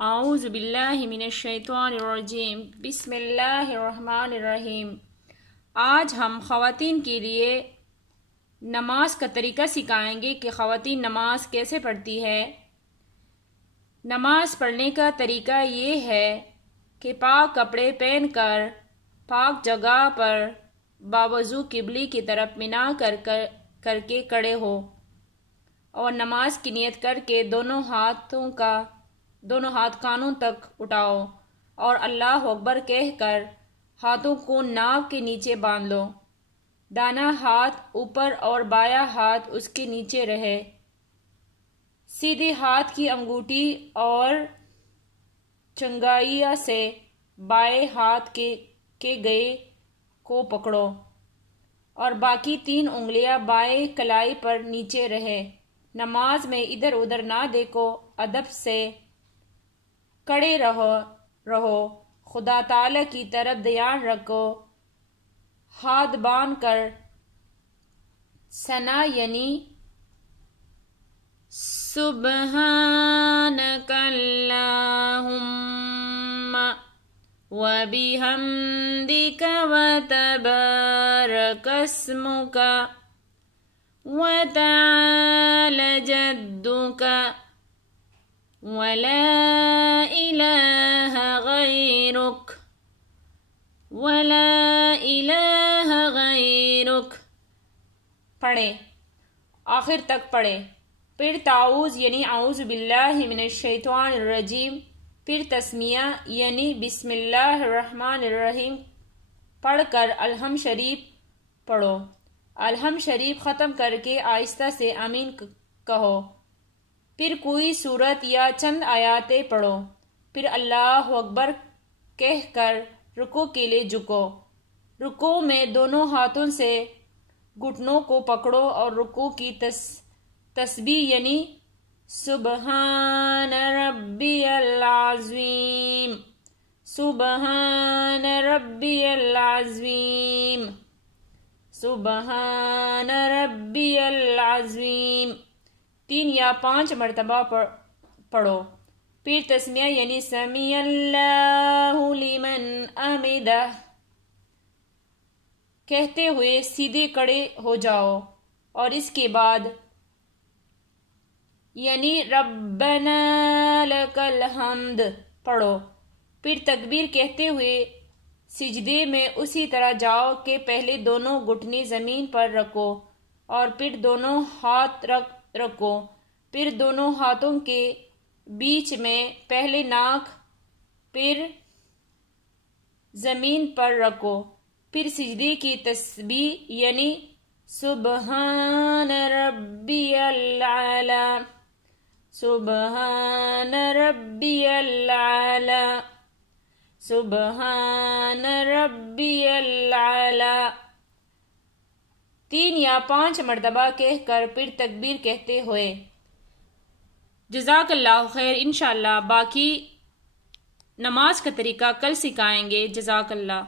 اعوذ باللہ من الشیطان الرجیم بسم اللہ الرحمن الرحیم۔ آج ہم خواتین کے لیے نماز کا طریقہ سکھائیں گے کہ خواتین نماز کیسے پڑھتی ہے۔ نماز پڑھنے کا طریقہ یہ ہے کہ پاک کپڑے پہن کر پاک جگہ پر باوضو قبلے کی طرف منا کر کے کھڑے ہو اور نماز کی نیت کر کے دونوں ہاتھ کانوں تک اٹھاؤ اور اللہ اکبر کہہ کر ہاتھوں کو ناک کے نیچے باندھ لو۔ دانا ہاتھ اوپر اور بایاں ہاتھ اس کے نیچے رہے۔ سیدھے ہاتھ کی انگوٹھی اور چنگائیاں سے بائیں ہاتھ کے گئے کو پکڑو اور باقی 3 انگلیاں بائیں کلائی پر نیچے رہے۔ نماز میں ادھر ادھر نہ دیکھو، ادب سے کھڑے رہو، خدا تعالی کی طرف دھیان رکھو، ہاتھ باندھ کر ثنا یعنی سبحانک اللہم وبحمدک وتبارک اسمک وتعالی جدک ولا الہ غیرک پڑھیں، آخر تک پڑھیں۔ پھر تعوذ یعنی اعوذ باللہ من الشیطان الرجیم، پھر تسمیہ یعنی بسم اللہ الرحمن الرحیم پڑھ کر الحمد شریف پڑھو۔ الحمد شریف ختم کر کے آہستہ سے آمین کہو۔ پھر کوئی سورت یا چند آیاتیں پڑھو۔ پھر اللہ اکبر کہہ کر رکوع کے لیے جھکو۔ رکوع میں دونوں ہاتھوں سے گھٹنوں کو پکڑو اور رکوع کی تسبیح یعنی سبحان ربی العظیم، سبحان ربی العظیم، سبحان ربی العظیم 3 یا 5 مرتبہ پڑھو۔ پھر تسمیہ یعنی سمیع اللہ لمن حمدہ کہتے ہوئے سیدھے کھڑے ہو جاؤ اور اس کے بعد یعنی ربنا لک الحمد پڑھو۔ پھر تکبیر کہتے ہوئے سجدے میں اسی طرح جاؤ کہ پہلے دونوں گھٹنے زمین پر رکھو اور پھر دونوں ہاتھ رکھو۔ پھر دونوں ہاتھوں کے بیچ میں پہلے ناک پھر زمین پر رکھو۔ پھر سجدے کی تسبیح یعنی سبحان ربی الاعلی، سبحان ربی الاعلی، سبحان ربی الاعلی 3 یا 5 مرتبہ کہہ کر پھر تکبیر کہتے ہوئے۔ جزاک اللہ خیر۔ انشاءاللہ باقی نماز کا طریقہ کل سکھائیں گے۔ جزاک اللہ۔